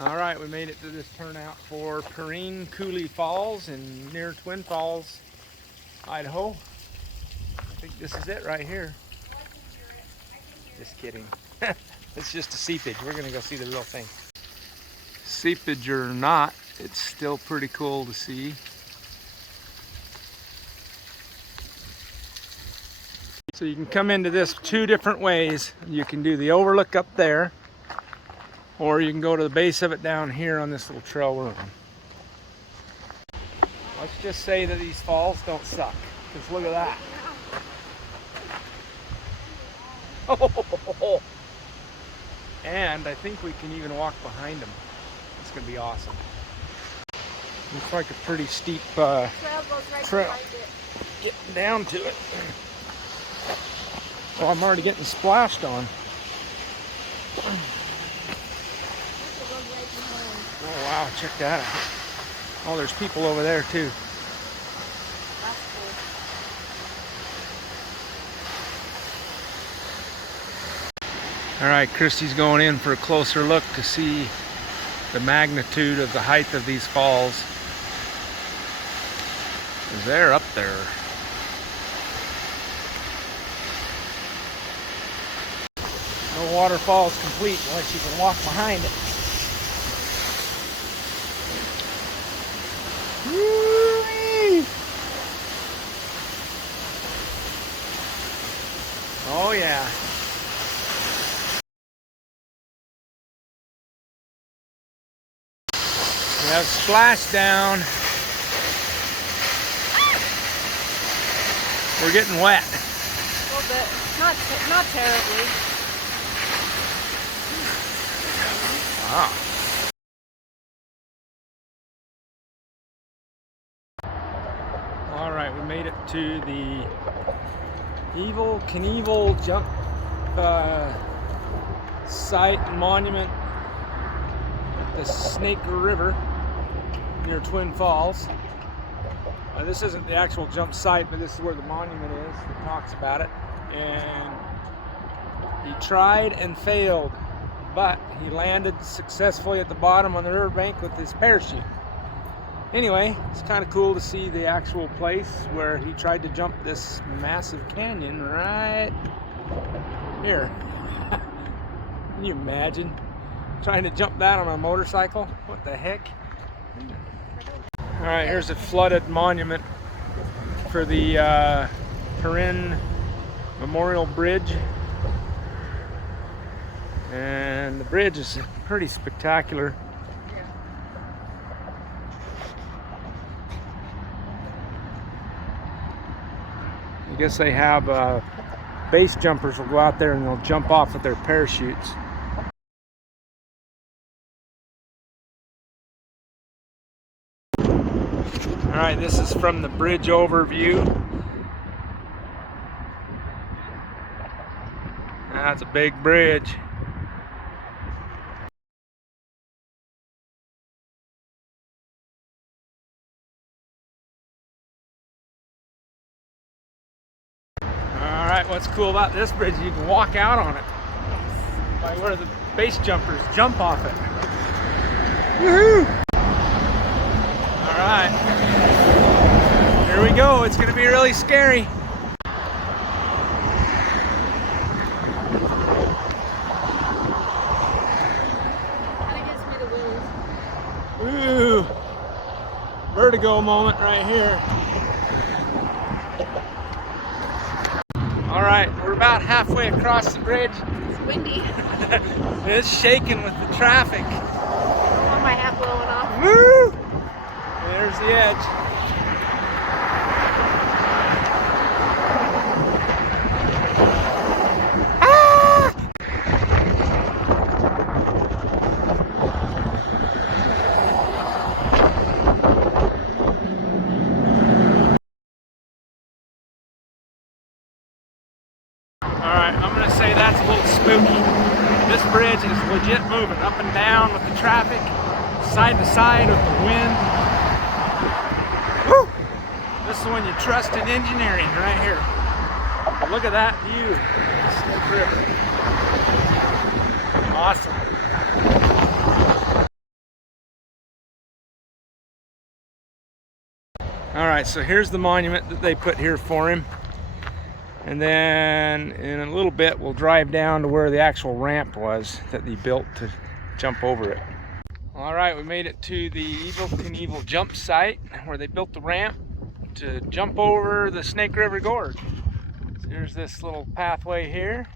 All right, we made it to this turnout for Karin Coulee Falls in near Twin Falls, Idaho. I think this is it right here. Just kidding. It's just a seepage. We're gonna go see the real thing. Seepage or not, it's still pretty cool to see. So you can come into this two different ways. You can do the overlook up there, or you can go to the base of it down here on this little trail we're on. Let's just say that these falls don't suck, because look at that. Oh, and I think we can even walk behind them. It's going to be awesome. Looks like a pretty steep trail getting down to it. Oh, I'm already getting splashed on. Oh wow, check that out. Oh, there's people over there too. That's cool. All right, Kristy's going in for a closer look to see the magnitude of the height of these falls. They're up there. No waterfall is complete unless you can walk behind it. Woo-wee! Oh yeah. We have splashdown. We're getting wet. A little bit. Not terribly. Wow. All right, we made it to the Evel Knievel jump site and monument at the Snake River near Twin Falls. This isn't the actual jump site, but this is where the monument is that talks about it. And he tried and failed, but he landed successfully at the bottom on the riverbank with his parachute. Anyway, it's kind of cool to see the actual place where he tried to jump this massive canyon right here. Can you imagine trying to jump that on a motorcycle? What the heck? All right, here's a flooded monument for the Karin Memorial Bridge. And the bridge is pretty spectacular. I guess they have base jumpers will go out there and they'll jump off with their parachutes. All right, this is from the bridge overview. That's a big bridge. All right, what's cool about this bridge is you can walk out on it. By where the base jumpers jump off it. Woohoo! All right, here we go. It's going to be really scary. Ooh, vertigo moment right here. All right, we're about halfway across the bridge. It's windy. It's shaking with the traffic. I don't want my hat blowing off. Woo! There's the edge. Ah! Alright, I'm going to say that's a little spooky. This bridge is legit moving up and down with the traffic, side to side with the wind. Woo! This is when you trust in engineering right here. But look at that view. Snake River. Awesome. All right, so here's the monument that they put here for him. And then in a little bit, we'll drive down to where the actual ramp was that they built to jump over it. All right, we made it to the Evel Knievel jump site where they built the ramp to jump over the Snake River Gorge. So here's this little pathway here.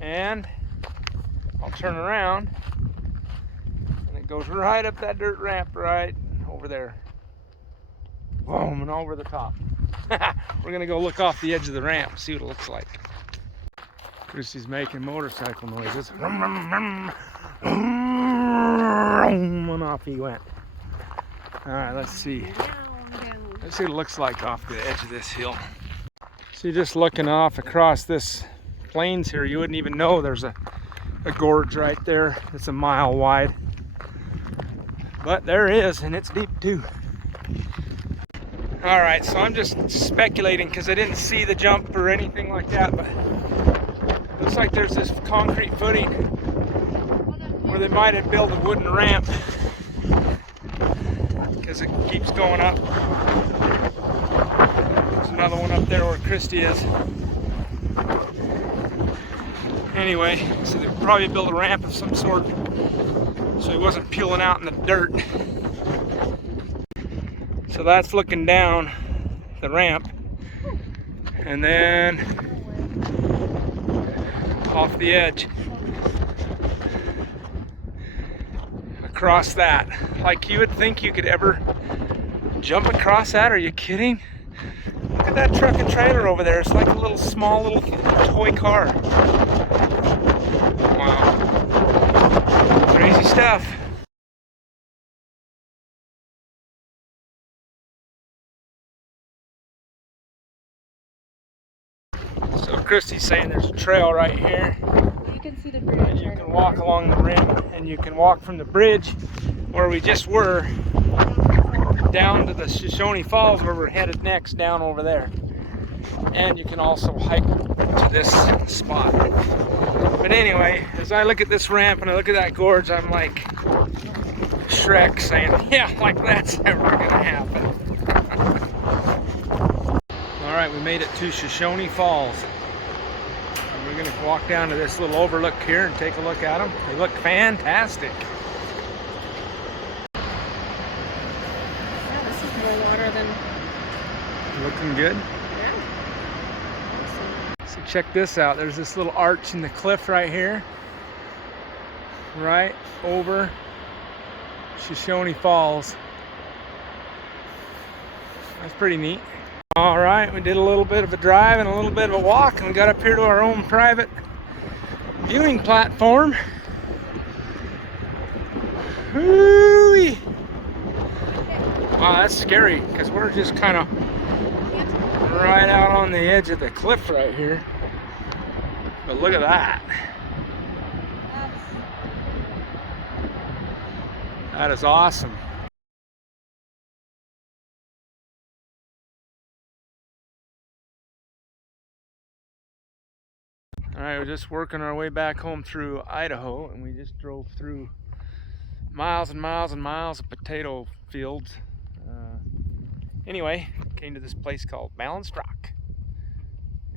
And I'll turn around and it goes right up that dirt ramp right over there. Boom, and over the top. We're gonna go look off the edge of the ramp, see what it looks like. Kristy's making motorcycle noises. And off he went. All right, let's see. Let's see what it looks like off the edge of this hill. See, just looking off across this plains here, you wouldn't even know there's a gorge right there. It's a mile wide. But there is, and it's deep too. All right, so I'm just speculating because I didn't see the jump or anything like that, but it looks like there's this concrete footing where they might have built a wooden ramp because it keeps going up. There's another one up there where Kristy is. Anyway, so they probably built a ramp of some sort so he wasn't peeling out in the dirt. So that's looking down the ramp, and then off the edge across that. Like, you would think you could ever jump across that. Are you kidding? Look at that truck and trailer over there. It's like a little small little toy car. Wow. Crazy stuff. So Kristy's saying there's a trail right here. You can see the bridge. And you can walk along the rim, and you can walk from the bridge where we just were down to the Shoshone Falls where we're headed next, down over there. And you can also hike to this spot. But anyway, as I look at this ramp and I look at that gorge, I'm like Shrek saying, yeah, like that's never gonna happen. All right, we made it to Shoshone Falls. And we're gonna walk down to this little overlook here and take a look at them. They look fantastic. Yeah, this is more water than... Looking good. Yeah. So check this out. There's this little arch in the cliff right here. Right over Shoshone Falls. That's pretty neat. All right, we did a little bit of a drive and a little bit of a walk, and we got up here to our own private viewing platform. Whoo-wee. Wow, that's scary because we're just kind of right out on the edge of the cliff right here. But look at that. That is awesome. All right, we're just working our way back home through Idaho, and we just drove through miles and miles and miles of potato fields. Anyway, came to this place called Balanced Rock,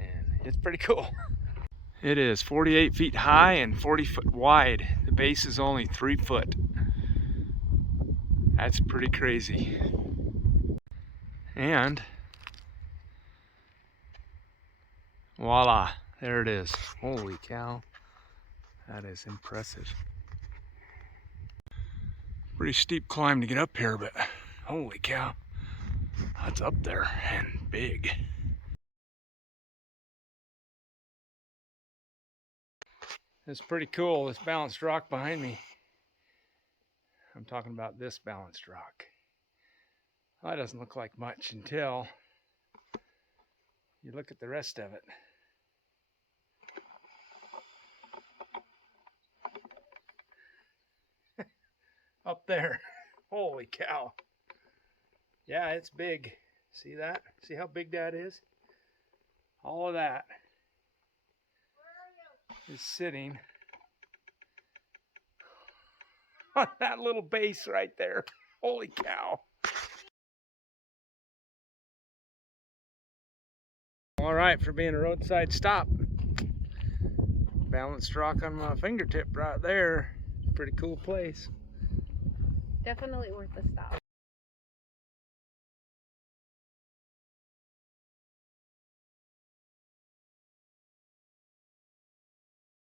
and it's pretty cool. It is 48 feet high and 40 foot wide. The base is only 3 foot. That's pretty crazy. And voila, there it is. Holy cow, that is impressive. Pretty steep climb to get up here, but holy cow, that's up there and big. It's pretty cool, this balanced rock behind me. I'm talking about this balanced rock. Well, that doesn't look like much until you look at the rest of it. Up there. Holy cow. Yeah, it's big. See that? See how big that is? All of that is sitting on that little base right there. Holy cow. All right for being a roadside stop. Balanced rock on my fingertip right there. Pretty cool place. Definitely worth the stop.